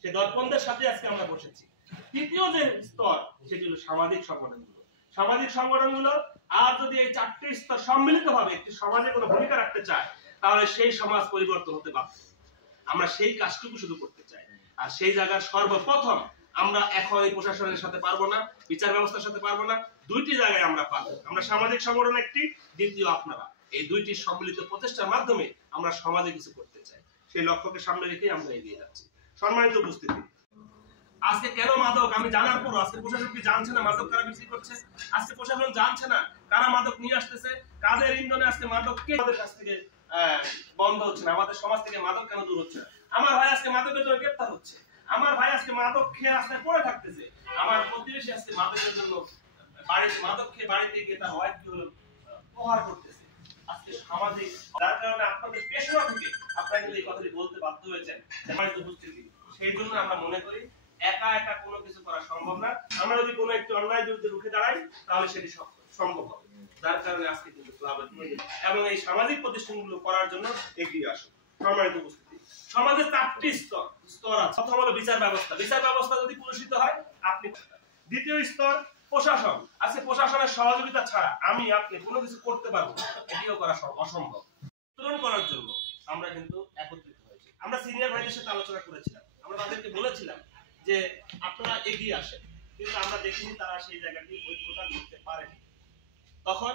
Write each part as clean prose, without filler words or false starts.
সেই দর্পণদের সাথে আজকে আমরা বসেছি। তৃতীয় যে স্তর সেটি হলো সামাজিক সংগঠনগুলো। সামাজিক সংগঠনগুলো আর যদি এই চারটি স্তর সম্মিলিতভাবে একটি সমাজে কোনো ভূমিকা রাখতে চায়, তাহলে সেই সমাজ পরিবর্তন হতে বাধ্য। আমরা সেই কাজটুকু শুধু করতে চাই। আর সেই জায়গার সর্বপ্রথম আমরা এখন এই প্রশাসনের সাথে পারবো না, বিচার ব্যবস্থার সাথে পারবো না। দুইটি জায়গায় আমরা পারবো। আমরা সামাজিক সংগঠন একটি, দ্বিতীয় আপনারা। এই দুইটি সম্মিলিত প্রচেষ্টার মাধ্যমে আমরা সমাজে কিছু করতে চাই। সেই লক্ষ্যকে সামনে রেখেই আমরা এগিয়ে যাচ্ছি। সম্মানিত উপস্থিতি, আজকে কেন মাদক আমি জানার পর আজকে প্রশাসন কি জানছে না মাদক কারা বিক্রি করছে? আজকে প্রশাসন জানছে না কারা মাদক নিয়ে আসতেছে, কাদের ইন্ধনে আজকে মাদক কে আমাদের কাছ থেকে বন্ধ হচ্ছে না, আমাদের সমাজ থেকে মাদক কেন দূর হচ্ছে না? আমার ভাই আজকে মাদকের জন্য গ্রেফতার হচ্ছে, আমার ভাই আজকে মাদক খেয়ে রাস্তায় পড়ে থাকতেছে, আমার প্রতিবেশী আজকে মাদকের জন্য বাড়িতে মাদক খেয়ে বাড়িতে গিয়ে তার ওয়াইফকে প্রহার করতেছে। আজকে সামাজিক, যার কারণে আপনাদের পেশা থেকে আপনারা কিন্তু এই কথাটি বলতে বাধ্য হয়েছেন সম্মানিত উপস্থিতি। সেই জন্য আমরা মনে করি একা একা কোনো কিছু করা সম্ভব না। আমরা যদি কোনো একটি অন্যায় বিরুদ্ধে রুখে দাঁড়াই, তাহলে সেটি সম্ভব হবে। যার কারণে আজকে কিন্তু ক্লাবের এবং এই সামাজিক প্রতিষ্ঠানগুলো করার জন্য এগিয়ে আসুন। সম্মানিত উপস্থিতি, সমাজের চারটি স্তর আছে। প্রথম হলো বিচার ব্যবস্থা। বিচার ব্যবস্থা যদি পুরস্কৃত হয় আপনি। দ্বিতীয় স্তর প্রশাসন। আজকে প্রশাসনের সহযোগিতা ছাড়া আমি আপনি কোনো কিছু করতে পারবো না, এটিও করা অসম্ভব। উত্তরণ করার জন্য আমরা কিন্তু একত্রিত হয়েছি। আমরা সিনিয়র ভাইদের সাথে আলোচনা করেছিলাম, আমরা তাদেরকে বলেছিলাম যে আপনারা এগিয়ে আসেন, কিন্তু আমরা দেখিনি তারা সেই জায়গাটি ঐক্যতা করতে পারেনি। তখন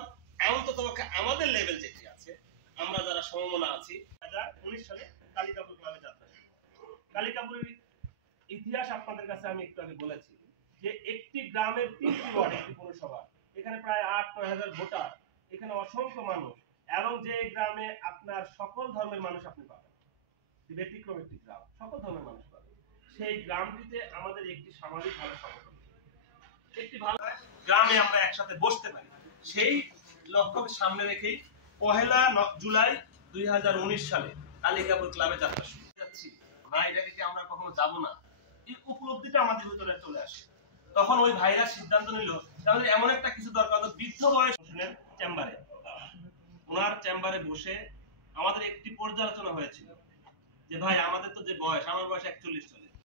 অন্তত আমাদের লেভেল যেটি আছে, আমরা যারা সমমনা আছি, 2019 সালে কালিকাপুর ক্লাবে যাত্রা শুরু। কালিকাপুরের ইতিহাস আপনাদের কাছে আমি একটু আগে বলেছি যে একটি গ্রামের 3টি ওয়ার্ড, একটি পৌরসভা, এখানে প্রায় 8-9 হাজার ভোটার, এখানে অসংখ্য মানুষ, এবং যে গ্রামে আপনার সকল ধর্মের মানুষ আপনি পাবেন, ব্যতিক্রম একটি গ্রাম, সকল ধর্মের মানুষ পাবেন। সেই গ্রামটিতে আমাদের একটি সামাজিক ভালো সংগঠন, একটি ভালো গ্রামে আমরা একসাথে বসতে পারি, সেই লক্ষ্যকে সামনে রেখেই 1 জুলাই 2019 সালে কালিকাপুর ক্লাবে যাত্রা শুরু যাচ্ছি। না, এটাকে কি আমরা কখনো যাব না, এই উপলব্ধিটা আমাদের ভিতরে চলে আসে। তখন ওই ভাইরা সিদ্ধান্ত নিল তাহলে এমন একটা কিছু দরকার। বৃদ্ধ বয়স চেম্বারে, ওনার চেম্বারে বসে আমাদের একটি পর্যালোচনা হয়েছিল যে ভাই আমাদের তো যে বয়স, আমার বয়স 41 চলে,